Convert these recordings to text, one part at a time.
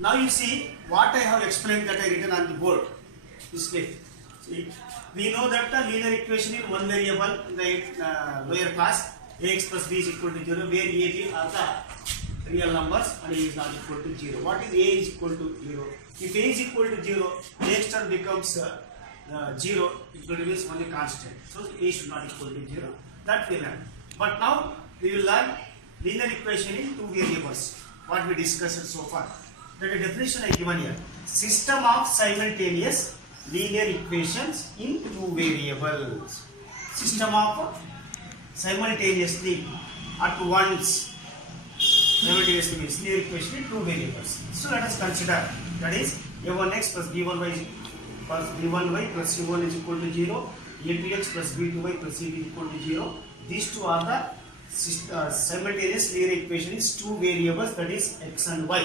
Now you see what I have explained that I written on the board. Display. See, we know that the linear equation in one variable in the lower class, ax plus b is equal to 0, where a, b are the real numbers and a is not equal to 0. What is a is equal to 0? If a is equal to 0, next term becomes 0, it will be only constant. So a should not equal to 0. That we learn. But now we will learn linear equation in two variables. What we discussed so far. That a definition I given here. System of simultaneous linear equations in two variables. System of simultaneously at once. Simultaneously means linear equation in two variables. So let us consider that is a1x plus b1y plus b1y plus c1 is equal to 0, a2x plus b2y plus c2 is equal to 0. These two are the simultaneous linear equation is two variables, that is x and y.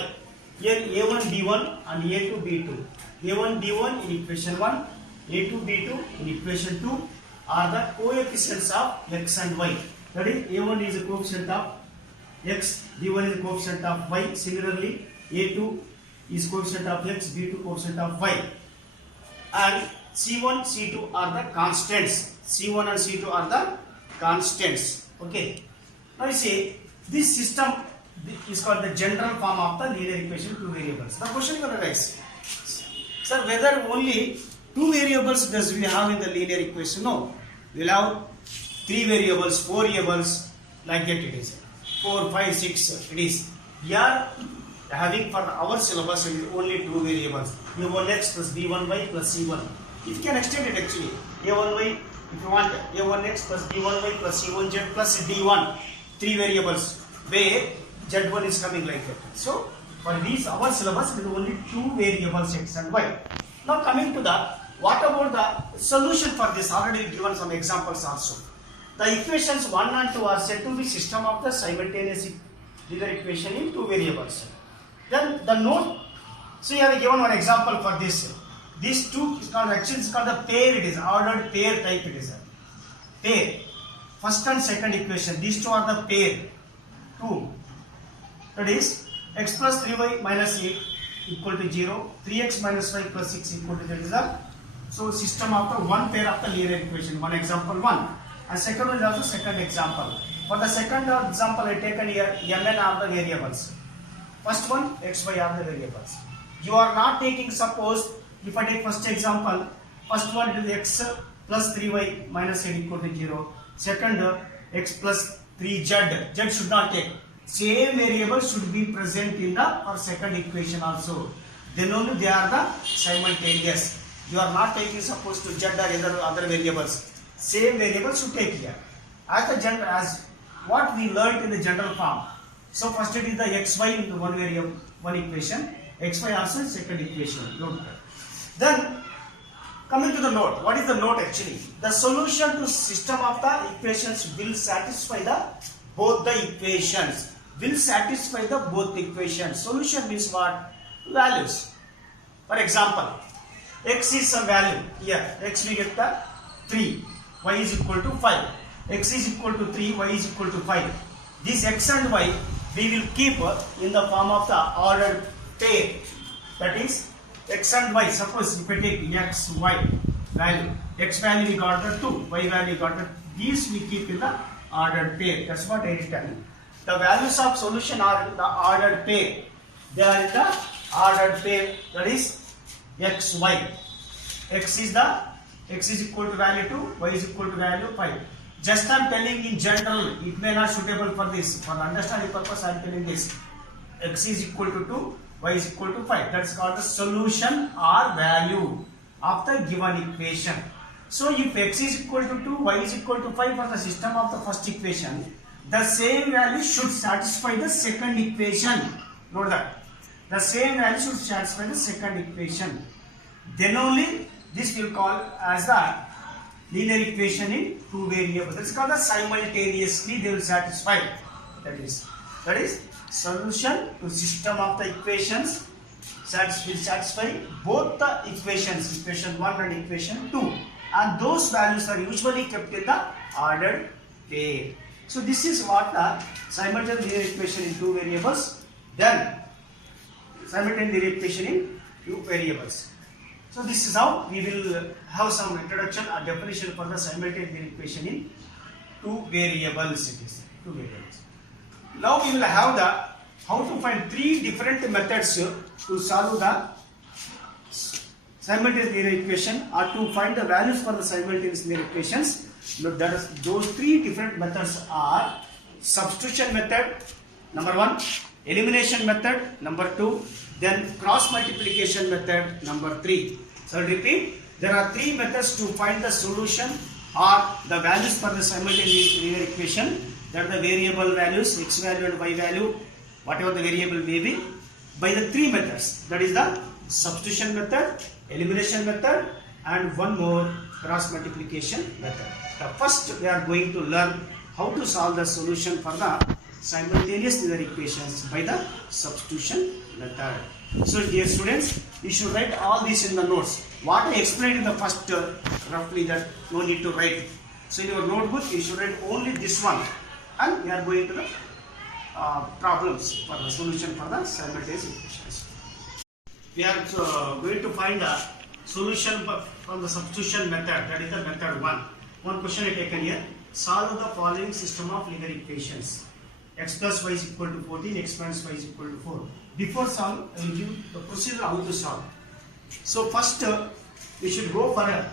Here a1 b1 and a2 b2. a1 b1 in equation 1, a2 b2 in equation 2 are the coefficients of x and y. That is a1 is the coefficient of x, b1 is the coefficient of y. Similarly, a2 is coefficient of x, b2 coefficient of y. And c1, c2 are the constants. c1 and c2 are the constants. Okay. Now you see this system is called the general form of the linear equation two variables. The question will arise, sir, whether only two variables does we have in the linear equation? No, we will have three variables, four variables, like that it is. 4, 5, 6 it is. We are having for our syllabus only two variables. a1x plus b1y plus c1. If you can extend it actually. a1y, if you want, a1x plus b1y plus c1z plus d1. Three variables where z1 is coming like that. So for these our syllabus with only two variables x and y. Now coming to the what about the solution for this? Already given some examples also. The equations 1 and 2 are said to be system of the simultaneous linear equation in two variables. Then the note. So here I given one example for this. These two is called actually it's called the pair. It is ordered pair type. It is a pair. First and second equation. These two are the pair. 2. That is x plus 3y minus 8 equal to 0. 3x minus 5 plus 6 equal to 0. So system of the one pair of the linear equation. One example 1. And second one is also second example. For the second example I taken here mn are the variables. First one x, y are the variables. You are not taking, suppose if I take first example, first one is x plus 3y minus 8 equal to 0. Second x plus 3z. Z should not take. Same variable should be present in the second equation also. Then only they are the simultaneous. You are not taking suppose to z or other variables. Same variable should take here. As what we learnt in the general form. So first it is the xy in the one variable, one equation. Xy also in second equation. Note that. Then coming to the note. What is the note actually? The solution to system of the equations will satisfy the both the equations. Will satisfy the both equations. Solution means what? Values. For example, x is some value. Here x we get the 3. Y is equal to 5. X is equal to 3. Y is equal to 5. This x and y we will keep in the form of the ordered pair. That is x and y. Suppose if we take x, y value. X value we got the 2. Y value we got the. These we keep in the ordered pair. That's what I written. The values of solution are in the ordered pair. They are in the ordered pair. That is x, y. X is equal to value 2. Y is equal to value 5. Just I am telling in general. It may not suitable for this. For understanding purpose I am telling this. X is equal to 2. Y is equal to 5. That's called the solution or value of the given equation. So if x is equal to 2, y is equal to 5 for the system of the first equation, the same value should satisfy the second equation. Note that. The same value should satisfy the second equation. Then only this will call as the linear equation in two variables. That's called the simultaneously they will satisfy. That is solution to system of the equations will satisfy both the equations, equation 1 and equation 2. And those values are usually kept in the ordered pair. So this is what the simultaneous linear equation in two variables. Then simultaneous linear equation in two variables. So this is how we will have some introduction or definition for the simultaneous linear equation in two variables. It is two variables. Now we will have the how to find three different methods to solve the simultaneous linear equation or to find the values for the simultaneous linear equations. That is, those three different methods are substitution method, number one, elimination method, number two, then cross multiplication method, number three. So I'll repeat, there are three methods to find the solution or the values for the simultaneous linear equation. That are the variable values, x value and y value, whatever the variable may be, by the three methods. That is the substitution method, elimination method, and one more, cross multiplication method. First we are going to learn how to solve the solution for the simultaneous linear equations by the substitution method. So dear students, you should write all this in the notes. What I explained in the first roughly, that no need to write. So in your notebook you should write only this one, and we are going to the problems for the solution for the simultaneous equations. We are going to find the solution from the substitution method, that is the method 1. One question I taken here. Solve the following system of linear equations. X plus y is equal to 14, x minus y is equal to 4. Before solve, I will give the procedure how to solve. So first we should go for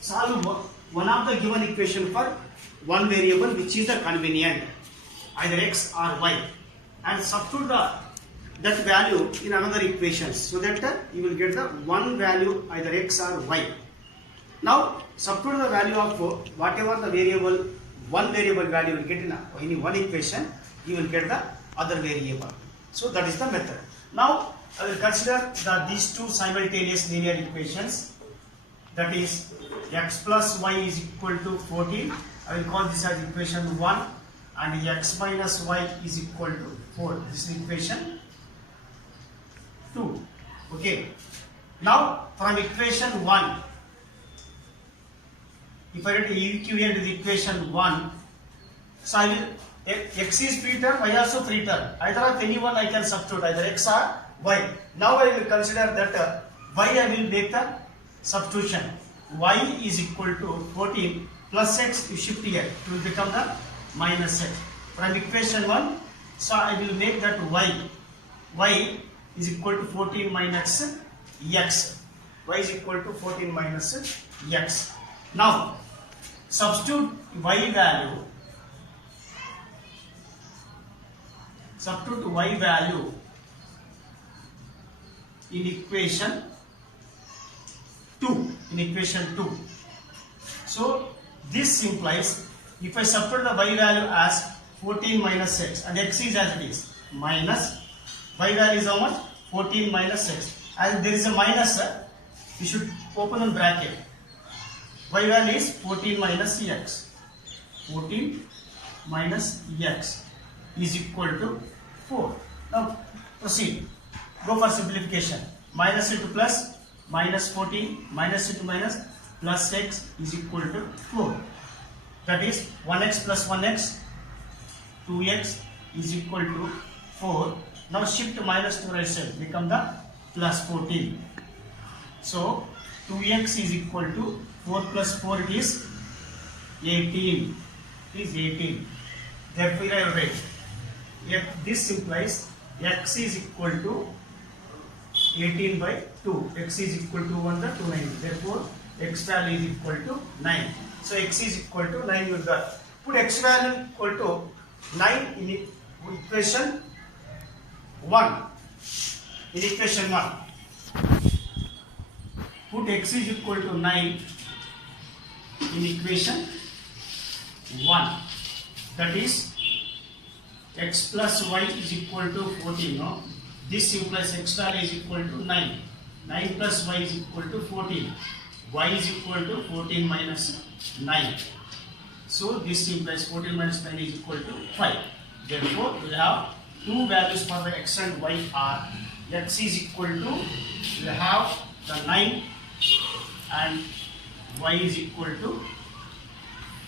solve one of the given equation for one variable which is the convenient, either x or y, and substitute that value in another equation, so that you will get the one value either x or y. Now substitute the value of whatever the variable, one variable value will get in any one equation, you will get the other variable. So that is the method. Now I will consider these two simultaneous linear equations, that is x plus y is equal to 14. I will call this as equation 1, and x minus y is equal to 4. This is equation 2. Okay. Now from equation 1, if I write equivalent to the equation 1, so I will, x is free term, y also free term. Either of any one I can substitute, either x or y. Now I will consider that y I will make the substitution. Y is equal to 14 plus x, you shift here, it will become the minus x. From equation 1, so I will make that y is equal to 14 minus x. Y is equal to 14 minus x. Now substitute y value in equation 2. So this implies, if I substitute the y value as 14 minus x and x is as it is, minus y value is how much? 14 minus x. As there is a minus, you should open a bracket. Y value is 14 minus x. 14 minus x is equal to 4. Now proceed. Go for simplification. Minus into plus, minus 14, minus into minus, plus x is equal to 4. That is 1x plus 1x, 2x is equal to 4. Now shift minus to right side, become the plus 14. So 2x is equal to 4 plus 4, it is 18. It is 18. Therefore I will write, this implies x is equal to 18 by 2. X is equal to 1 the 290. Therefore x value is equal to 9. So x is equal to 9 you got. Put x value equal to 9 in equation 1. In equation 1. Put x is equal to 9 in equation 1. That is x plus y is equal to 14. No? This implies x value is equal to 9. 9 plus y is equal to 14. Y is equal to 14 minus 9. So this implies 14 minus 9 is equal to 5. Therefore, we have two values for the x and y are x is equal to, we have the 9 and y is equal to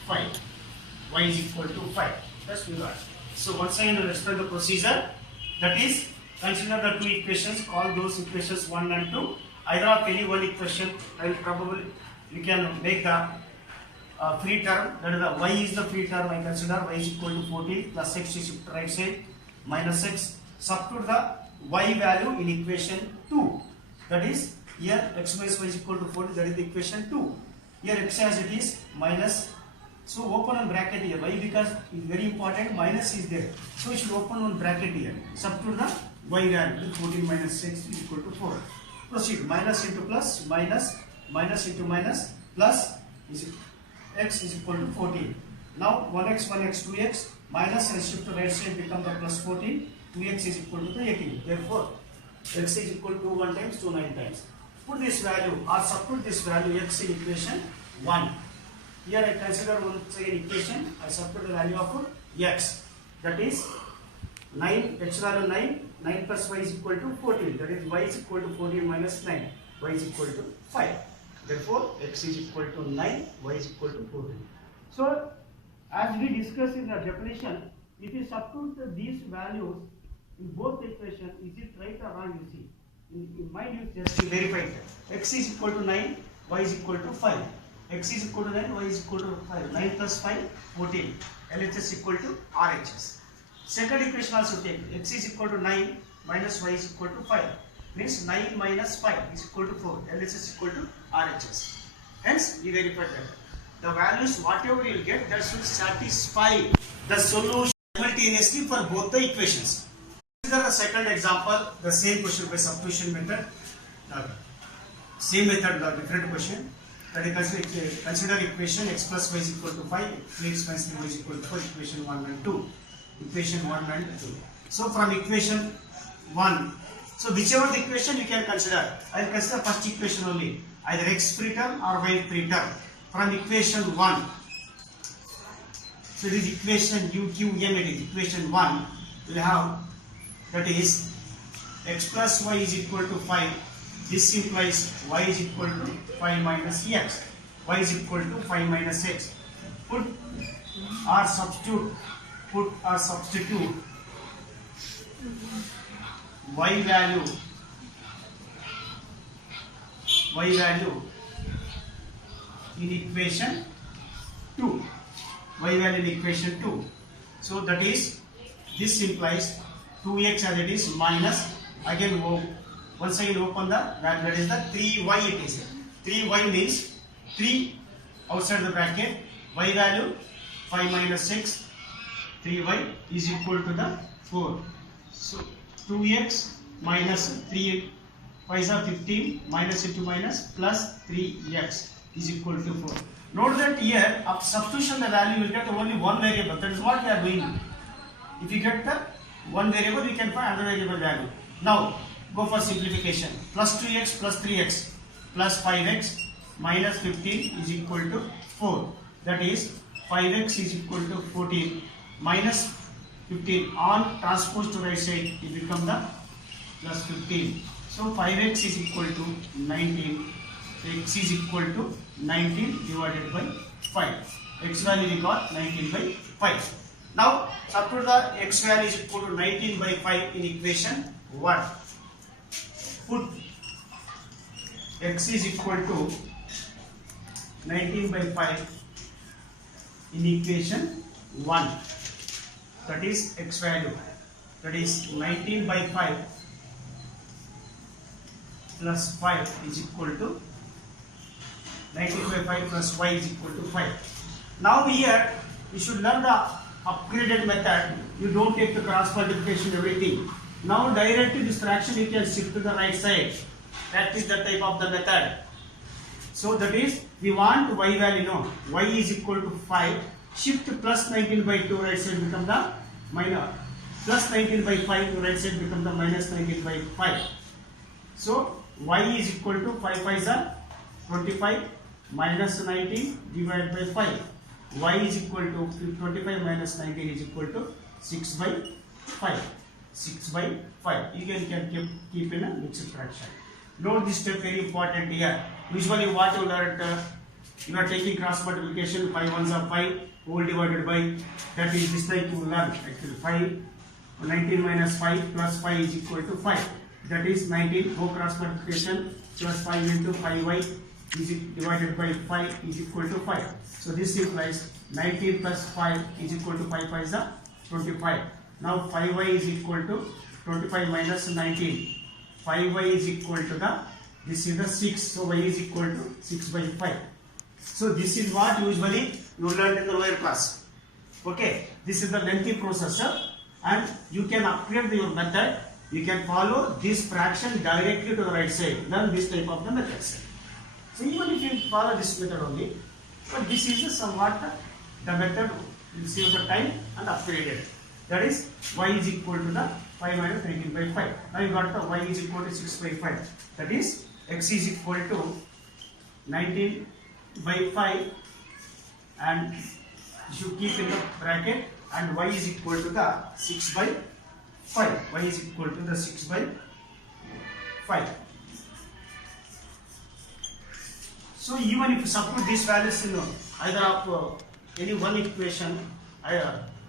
5. Y is equal to 5. That's we got. So once again I will explain the procedure. That is, consider the two equations, call those equations 1 and 2. Either of any one equation, I will probably, you can make the free term, that is the y is the free term. I consider y is equal to 14 plus x is shift right side minus x. Substitute the y value in equation 2. That is, here x minus y is equal to 40, that is the equation 2. Here x as it is minus. So open one bracket here. Why? Because it's very important, minus is there. So we should open one bracket here. Substitute the y value. 14 minus 6 is equal to 4. Proceed. Minus into plus, minus, minus into minus, plus is x is equal to 14. Now 1x, 1x, 2x, minus and shift to right side become the plus 14. 2x is equal to the 18. Therefore, x is equal to 1 times 2 9 times. Put this value or substitute this value x in equation 1. Here I consider once again equation. I substitute the value of x. That is 9, x value 9, 9 plus y is equal to 14. That is y is equal to 14 minus 9. Y is equal to 5. Therefore, x is equal to 9, y is equal to 14. So, as we discussed in the definition, if you substitute these values in both the equation, is it right or wrong? You see, in mind you just verify that x is equal to 9, y is equal to 5. X is equal to 9, y is equal to 5. 9 plus 5, 14. LHS equal to RHS. Second equation also take x is equal to 9 minus y is equal to 5. Means 9 minus 5 is equal to 4. LHS equal to RHS. Hence, we verify that the values whatever you will get, that should satisfy the solution simultaneously for both the equations. Consider the second example, the same question by substitution method. Same method, the different question. That is, consider equation x plus y is equal to 5, 3x minus 3y is equal to 4, equation 1 and 2. Equation 1 and 2. So from equation 1, so whichever the equation you can consider. I will consider first equation only, either x free term or y free term. From equation 1, so this equation UQM, it is equation 1, we will have, that is x plus y is equal to 5. This implies y is equal to 5 minus x. Y is equal to 5 minus x. Put or substitute y value in equation 2. Y value in equation 2. So that is, this implies 2x as it is minus, again once again open the value, that is the 3y it is. 3y means 3 outside the bracket, y value 5 minus 6, 3y is equal to the 4. So 2x minus 3, 5 is 15, minus into minus, plus 3x is equal to 4. Note that here, after substitution the value will get only one variable. That is what we are doing. If you get the one variable, we can find another variable value. Now, go for simplification. Plus 2x plus 3x plus 5x minus 15 is equal to 4. That is, 5x is equal to 14 minus 15 on transpose to right side, it become the plus 15. So 5x is equal to 19. X is equal to 19 divided by 5. X value we got 19 by 5. Now substitute the x value is equal to 19 by 5 in equation 1. Put x is equal to 19 by 5 in equation 1. That is x value. That is 19 by 5 plus 5 is equal to 19 by 5 plus y is equal to 5. Now here you should learn the upgraded method. You don't take the cross multiplication everything. Now directly this fraction you can shift to the right side. That is the type of the method. So that is, we want y value, no, y is equal to 5. Shift plus 19 by 2 right side become the minus, plus 19 by 5 right side become the minus 19 by 5. So y is equal to 5 5 is 25 minus 19 divided by 5. Y is equal to 25 minus 19 is equal to 6 by 5. 6 by 5. You can keep in a mixed fraction. Note this step very important here. Usually what you learn, you are taking cross multiplication, 5 ones are 5, whole divided by, that is this type you learn actually 5 19 minus 5 plus 5 is equal to 5. That is 19. Go cross multiplication. Plus 5 into 5y is divided by 5 is equal to 5. So this implies 19 plus 5 is equal to 5 is the 25. Now 5y is equal to 25 minus 19. 5y is equal to the, this is the 6. So y is equal to 6 by 5. So this is what usually you learned in the lower class. Okay, this is the lengthy process, and you can upgrade your method. You can follow this fraction directly to the right side. Learn this type of the methods. So even if you follow this method only, but this is the somewhat the method will save the time and upgrade it. That is y is equal to the 5 minus 19 by 5. Now you got the y is equal to 6 by 5. That is x is equal to 19 by 5, and you should keep in the bracket, and y is equal to the 6 by 5. Y is equal to the 6 by 5. So even if you substitute these values in either of any one equation,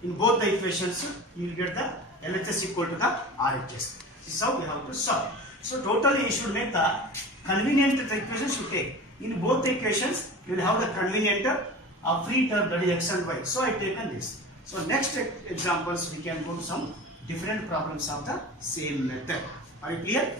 in both the equations, you will get the LHS equal to the RHS. This is how we have to solve. So totally you should make the convenient equations you take. In both the equations, you will have the convenient free term, that is x and y. So I taken this. So next examples we can go to some different problems of the same method. Are you clear?